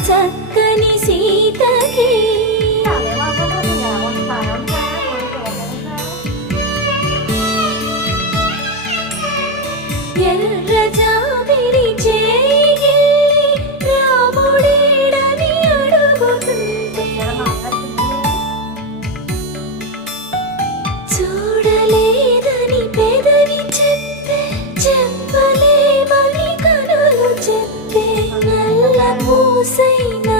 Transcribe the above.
చక్కని సీతకి ఎర్ర జాబిలి చేయి రాముడేడని అడుగుతుంటే చూడలేదని పెదవి చెప్పే చెప్పలేమని కనులు చెప్పే నల్ల మూసైనా